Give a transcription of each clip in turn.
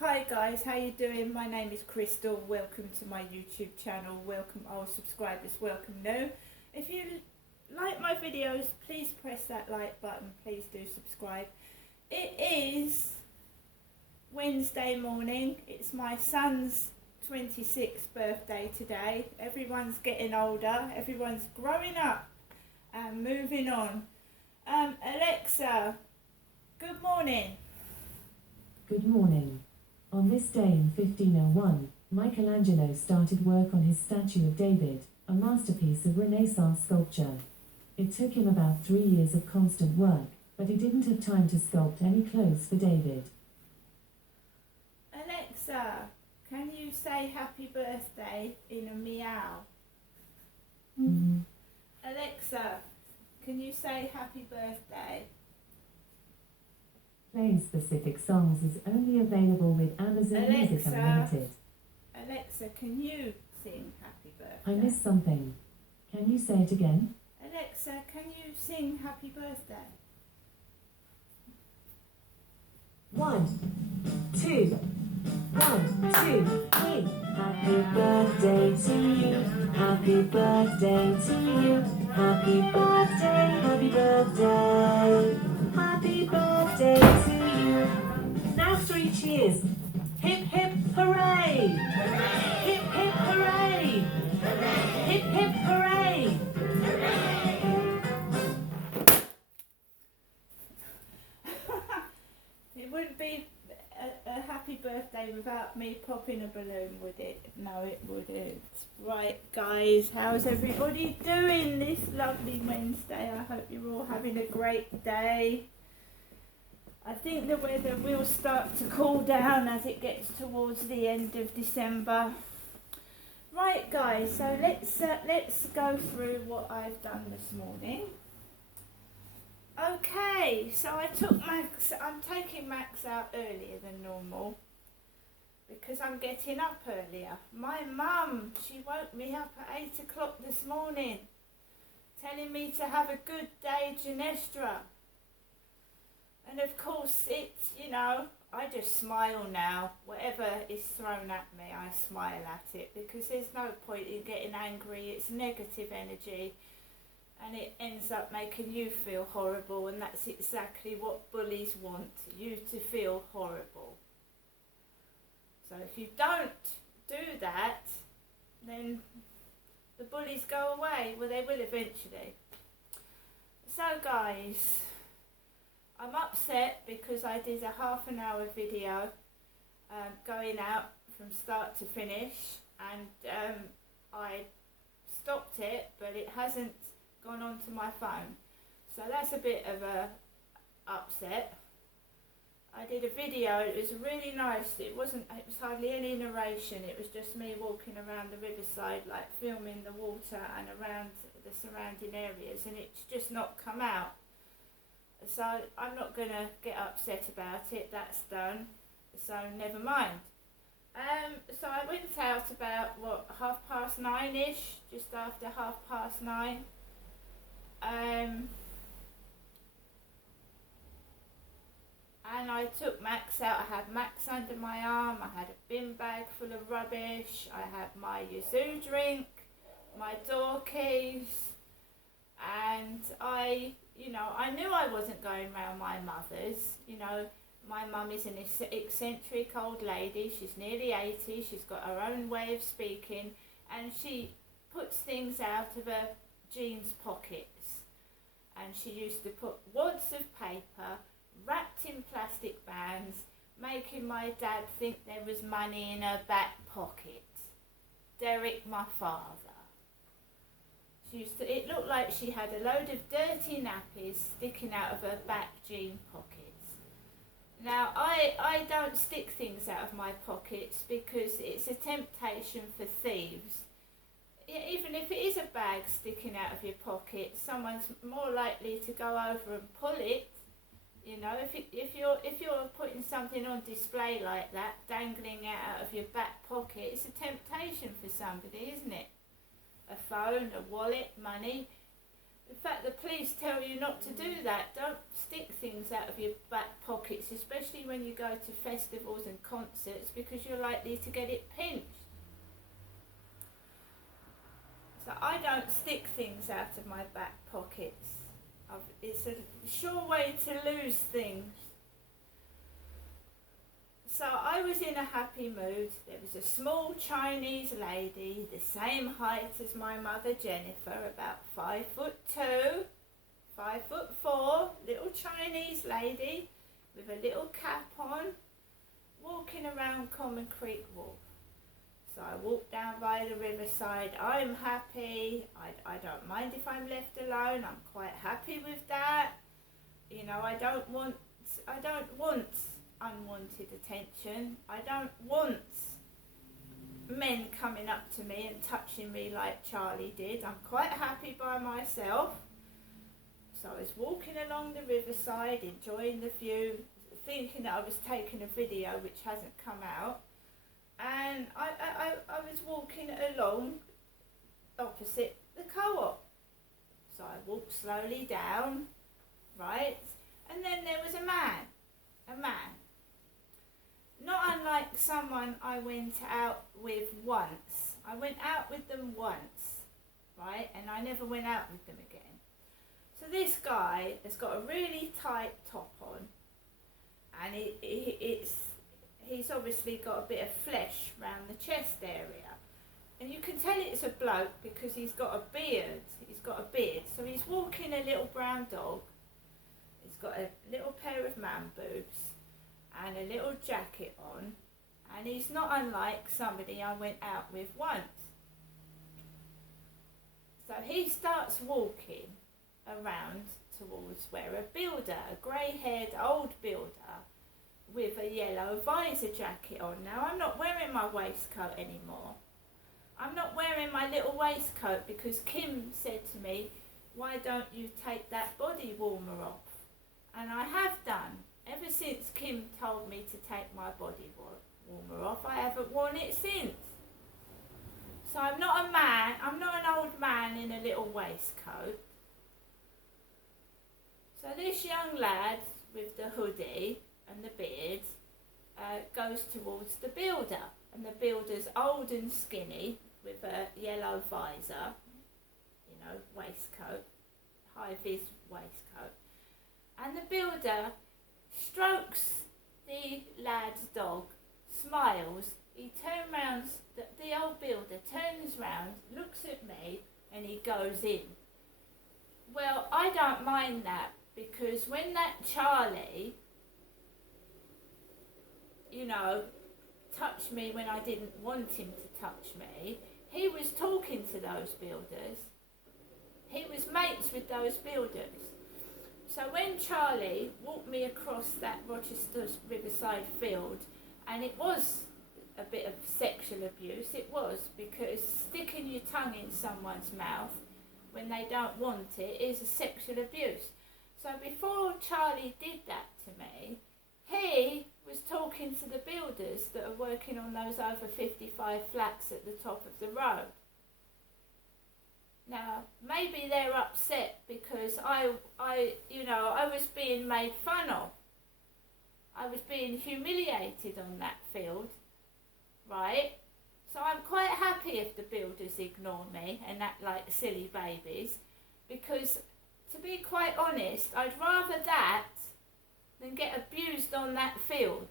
Hi guys, how you doing? My name is Crystal. Welcome to my YouTube channel. Welcome old subscribers, welcome new. If you like my videos, please press that like button. Please do subscribe. It is Wednesday morning. It's my son's 26th birthday today. Everyone's getting older. Everyone's growing up and moving on. Alexa, good morning. Good morning. On this day in 1501, Michelangelo started work on his statue of David, a masterpiece of Renaissance sculpture. It took him about 3 years of constant work, but he didn't have time to sculpt any clothes for David. Alexa, can you say happy birthday in a meow? Alexa, can you say happy birthday? Playing specific songs is only available with Amazon Music Unlimited. Alexa, can you sing happy birthday? I missed something. Can you say it again? Alexa, can you sing happy birthday? 1, 2, 1, 2, 3. Happy birthday to you. Happy birthday to you. Happy birthday, happy birthday. Happy birthday to you. Now 3 cheers. Hip hip hooray! Hip hip hooray! Hip hip hooray! It wouldn't be a happy birthday without me popping a balloon, would it? No, it wouldn't. Right, guys, how's everybody doing this lovely Wednesday? I hope you're all having a great day. I think the weather will start to cool down as it gets towards the end of December. Right, guys, so let's go through what I've done this morning. Okay, so I'm taking Max out earlier than normal because I'm getting up earlier. My mum, she woke me up at 8 o'clock this morning, telling me to have a good day, Genestra. And of course, it's, I just smile now. Whatever is thrown at me, I smile at it because there's no point in getting angry. It's negative energy. And it ends up making you feel horrible, and that's exactly what bullies want, you to feel horrible. So if you don't do that, then the bullies go away. Well, they will eventually. So guys, I'm upset because I did a half an hour video going out from start to finish, and I stopped it, but it hasn't gone onto my phone, so that's a bit of a upset. I did a video, it was really nice. It was hardly any narration, it was just me walking around the riverside, like filming the water and around the surrounding areas, and it's just not come out. So I'm not gonna get upset about it, that's done, so never mind. So I went out about 9:30ish, just after 9:30. And I took Max out. I had Max under my arm, I had a bin bag full of rubbish, I had my Yazoo drink, my door keys, and I knew I wasn't going round my mother's. My mum is an eccentric old lady, she's nearly 80, she's got her own way of speaking, and she puts things out of her jeans pockets. And she used to put wads of paper wrapped in plastic bands, making my dad think there was money in her back pocket. Derek, my father. It looked like she had a load of dirty nappies sticking out of her back jean pockets. Now, I don't stick things out of my pockets because it's a temptation for thieves. Even if it is a bag sticking out of your pocket, someone's more likely to go over and pull it. If you're putting something on display like that, dangling out of your back pocket, it's a temptation for somebody, isn't it? A phone, a wallet, money. In fact, the police tell you not to do that. Don't stick things out of your back pockets, especially when you go to festivals and concerts, because you're likely to get it pinched. So I don't stick things out of my back pockets. It's a sure way to lose things. So I was in a happy mood. There was a small Chinese lady, the same height as my mother Jennifer, about 5'2", 5'4", little Chinese lady with a little cap on, walking around Common Creek Wharf. So I walked down by the riverside. I'm happy. I don't mind if I'm left alone. I'm quite happy with that. You know, I don't want unwanted attention. I don't want men coming up to me and touching me like Charlie did. I'm quite happy by myself. So I was walking along the riverside, enjoying the view, thinking that I was taking a video which hasn't come out. And I was walking along opposite the co-op. So I walked slowly down, right? And then there was a man. Not unlike someone I went out with once. I went out with them once, right? And I never went out with them again. So this guy has got a really tight top on, and he's obviously got a bit of flesh around the chest area. And you can tell it's a bloke because he's got a beard. So he's walking a little brown dog. He's got a little pair of man boobs and a little jacket on. And he's not unlike somebody I went out with once. So he starts walking around towards where a builder, a grey-haired old builder, with a yellow visor jacket on. Now, I'm not wearing my waistcoat anymore. I'm not wearing my little waistcoat because Kim said to me, why don't you take that body warmer off? And I have done. Ever since Kim told me to take my body warmer off, I haven't worn it since. So I'm not an old man in a little waistcoat. So this young lad with the hoodie and the beard goes towards the builder, and the builder's old and skinny with a yellow visor, waistcoat, high-vis waistcoat, and the builder strokes the lad's dog, smiles. He turns round, the old builder turns round, looks at me, and he goes in. Well, I don't mind that, because when that Charlie, touched me when I didn't want him to touch me, he was talking to those builders. He was mates with those builders. So when Charlie walked me across that Rochester Riverside field, and it was a bit of sexual abuse, it was, because sticking your tongue in someone's mouth when they don't want it is a sexual abuse. So before Charlie did that to me, he was talking to the builders that are working on those over 55 flats at the top of the road. Now, maybe they're upset because I was being made fun of. I was being humiliated on that field, right? So I'm quite happy if the builders ignore me and act like silly babies, because to be quite honest, I'd rather that than get abused on that field.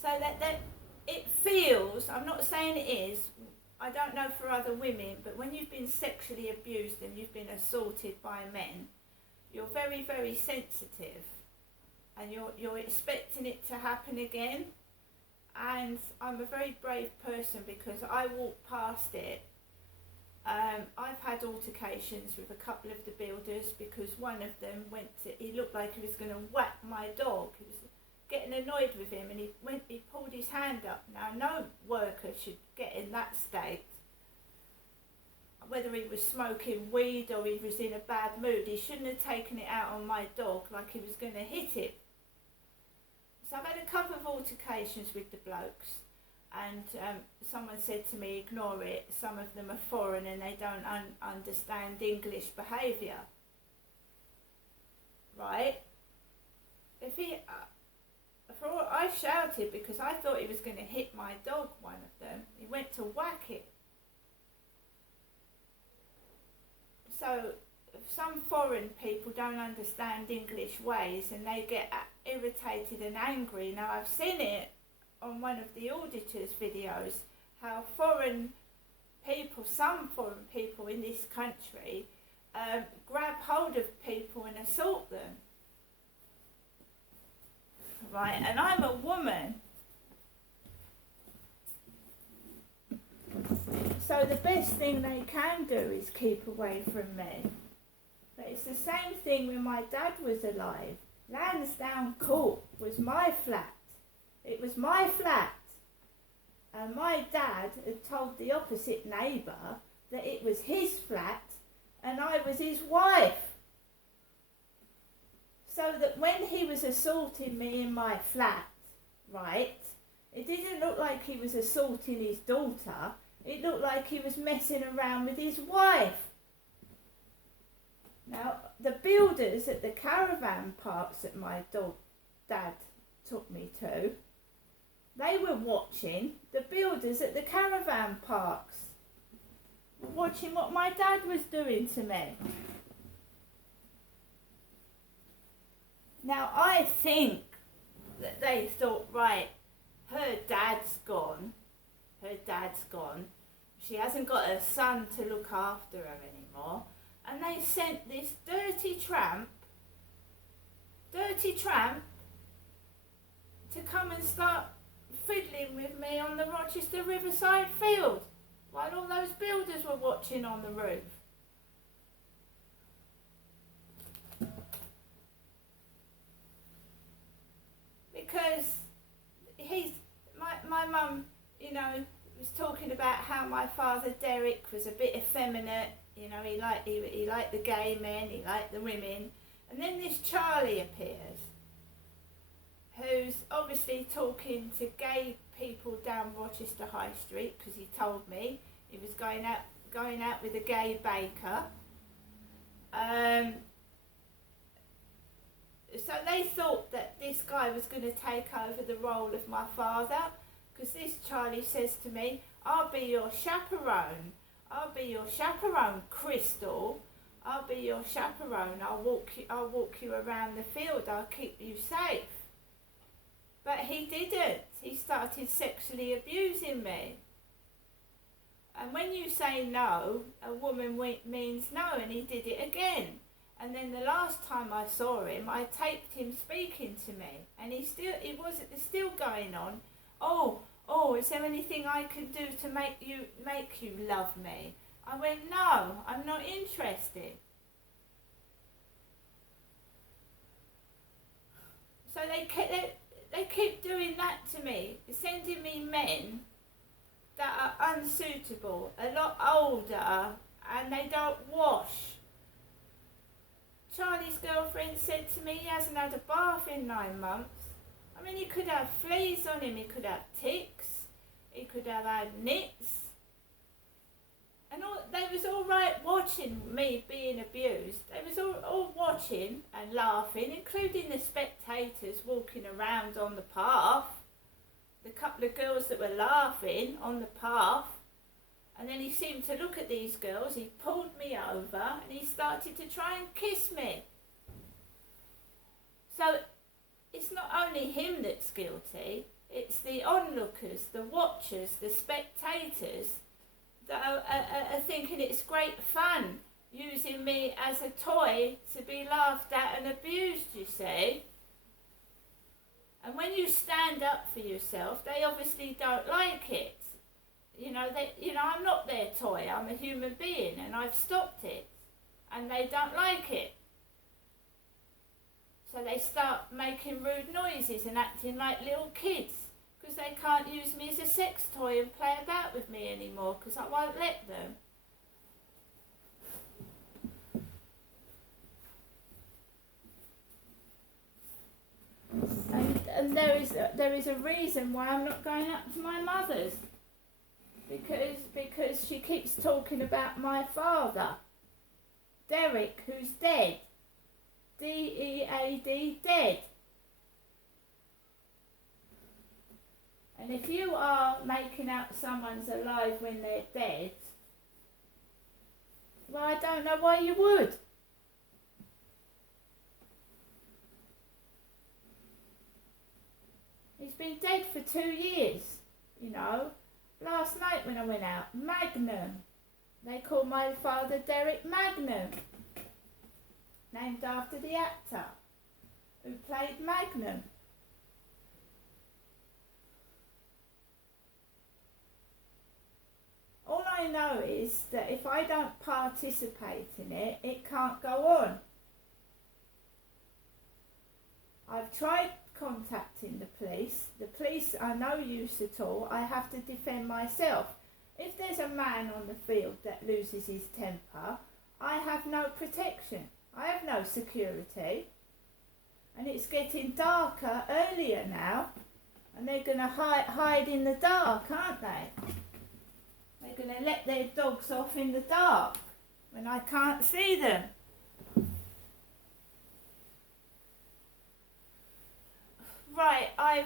So that it feels, I'm not saying it is, I don't know for other women, but when you've been sexually abused and you've been assaulted by men, you're very, very sensitive, and you're expecting it to happen again. And I'm a very brave person because I walked past it. I've had altercations with a couple of the builders because one of them he looked like he was going to whack my dog. He was getting annoyed with him, and he pulled his hand up. Now, no worker should get in that state. Whether he was smoking weed or he was in a bad mood, he shouldn't have taken it out on my dog like he was going to hit it. So I've had a couple of altercations with the blokes, and someone said to me, ignore it, some of them are foreign and they don't understand English behaviour. Right? If he, I shouted because I thought he was going to hit my dog, one of them. He went to whack it. So some foreign people don't understand English ways and they get irritated and angry. Now I've seen it on one of the auditors' videos, how foreign people, some foreign people in this country, grab hold of people and assault them. Right, and I'm a woman. So the best thing they can do is keep away from me. But it's the same thing when my dad was alive. Lansdowne Court was my flat. It was my flat. And my dad had told the opposite neighbour that it was his flat and I was his wife. So that when he was assaulting me in my flat, right, it didn't look like he was assaulting his daughter. It looked like he was messing around with his wife. Now, the builders at the caravan parks that my dad took me to, they were watching, the builders at the caravan parks, were watching what my dad was doing to me. Now, I think that they thought, right, her dad's gone. She hasn't got her son to look after her anymore. And they sent this dirty tramp to come and start fiddling with me on the Rochester Riverside field while all those builders were watching on the roof. Because my mum, you know, was talking about how my father Derek was a bit effeminate. You know, he liked the gay men, he liked the women. And then this Charlie appears, who's obviously talking to gay people down Rochester High Street, because he told me he was going out with a gay baker. So they thought that this guy was going to take over the role of my father, because this Charlie says to me, I'll be your chaperone. I'll be your chaperone, Crystal. I'll be your chaperone. I'll walk you around the field. I'll keep you safe. But he didn't. He started sexually abusing me. And when you say no, a woman means no, and he did it again. And then the last time I saw him, I taped him speaking to me, and it was still going on. Oh, is there anything I can do to make you love me? I went, no, I'm not interested. So they keep doing that to me, sending me men that are unsuitable, a lot older, and they don't wash. Charlie's girlfriend said to me he hasn't had a bath in 9 months. I mean, he could have fleas on him, he could have ticks, he could have had nits. And they was all right watching me being abused. They was all watching and laughing, including the spectators walking around on the path. The couple of girls that were laughing on the path. And then he seemed to look at these girls, he pulled me over and he started to try and kiss me. So it's not only him that's guilty, it's the onlookers, the watchers, the spectators that are thinking it's great fun using me as a toy to be laughed at and abused, you see. And when you stand up for yourself, they obviously don't like it. I'm not their toy, I'm a human being and I've stopped it. And they don't like it. So they start making rude noises and acting like little kids, because they can't use me as a sex toy and play about with me anymore, because I won't let them. And and there is a reason why I'm not going up to my mother's, because she keeps talking about my father, Derek, who's dead. D-E-A-D, dead. And if you are making out someone's alive when they're dead, well, I don't know why you would. He's been dead for 2 years, you know. Last night when I went out, Magnum. They call my father Derek Magnum, named after the actor who played Magnum. All I know is that if I don't participate in it, it can't go on. I've tried contacting the police. The police are no use at all. I have to defend myself. If there's a man on the field that loses his temper, I have no protection. I have no security. And it's getting darker earlier now. And they're going to hide in the dark, aren't they? They're going to let their dogs off in the dark when I can't see them. Right, I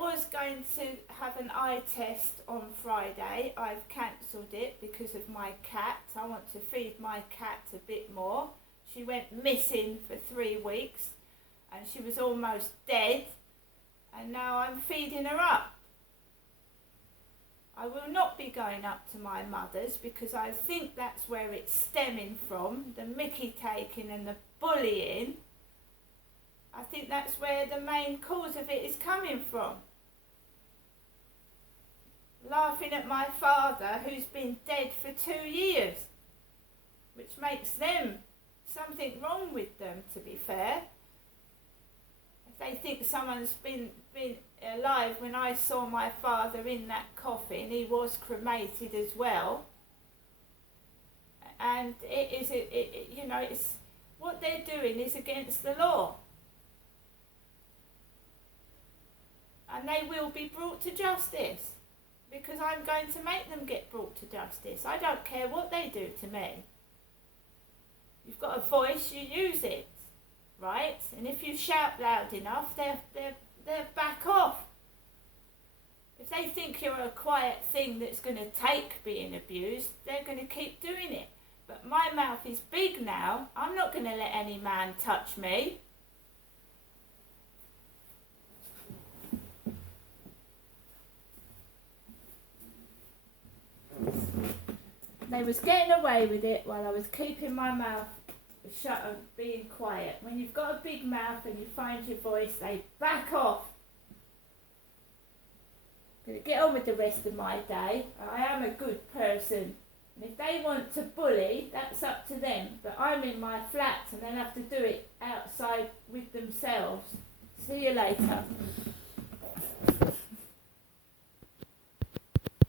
was going to have an eye test on Friday. I've cancelled it because of my cat. I want to feed my cat a bit more. She went missing for 3 weeks and she was almost dead, and now I'm feeding her up. I will not be going up to my mother's because I think that's where it's stemming from, the mickey taking and the bullying. I think that's where the main cause of it is coming from. Laughing at my father, who's been dead for 2 years, which makes them something wrong with them, to be fair. If they think someone's been alive, when I saw my father in that coffin, he was cremated as well. And it's what they're doing is against the law. And they will be brought to justice, because I'm going to make them get brought to justice. I don't care what they do to me. You've got a voice, you use it, right? And if you shout loud enough, they'll back off. If they think you're a quiet thing that's going to take being abused, they're going to keep doing it. But my mouth is big now. I'm not going to let any man touch me. They was getting away with it while I was keeping my mouth shut and being quiet. When you've got a big mouth and you find your voice, they back off. I'm going to get on with the rest of my day. I am a good person. And if they want to bully, that's up to them. But I'm in my flat and they'll have to do it outside with themselves. See you later.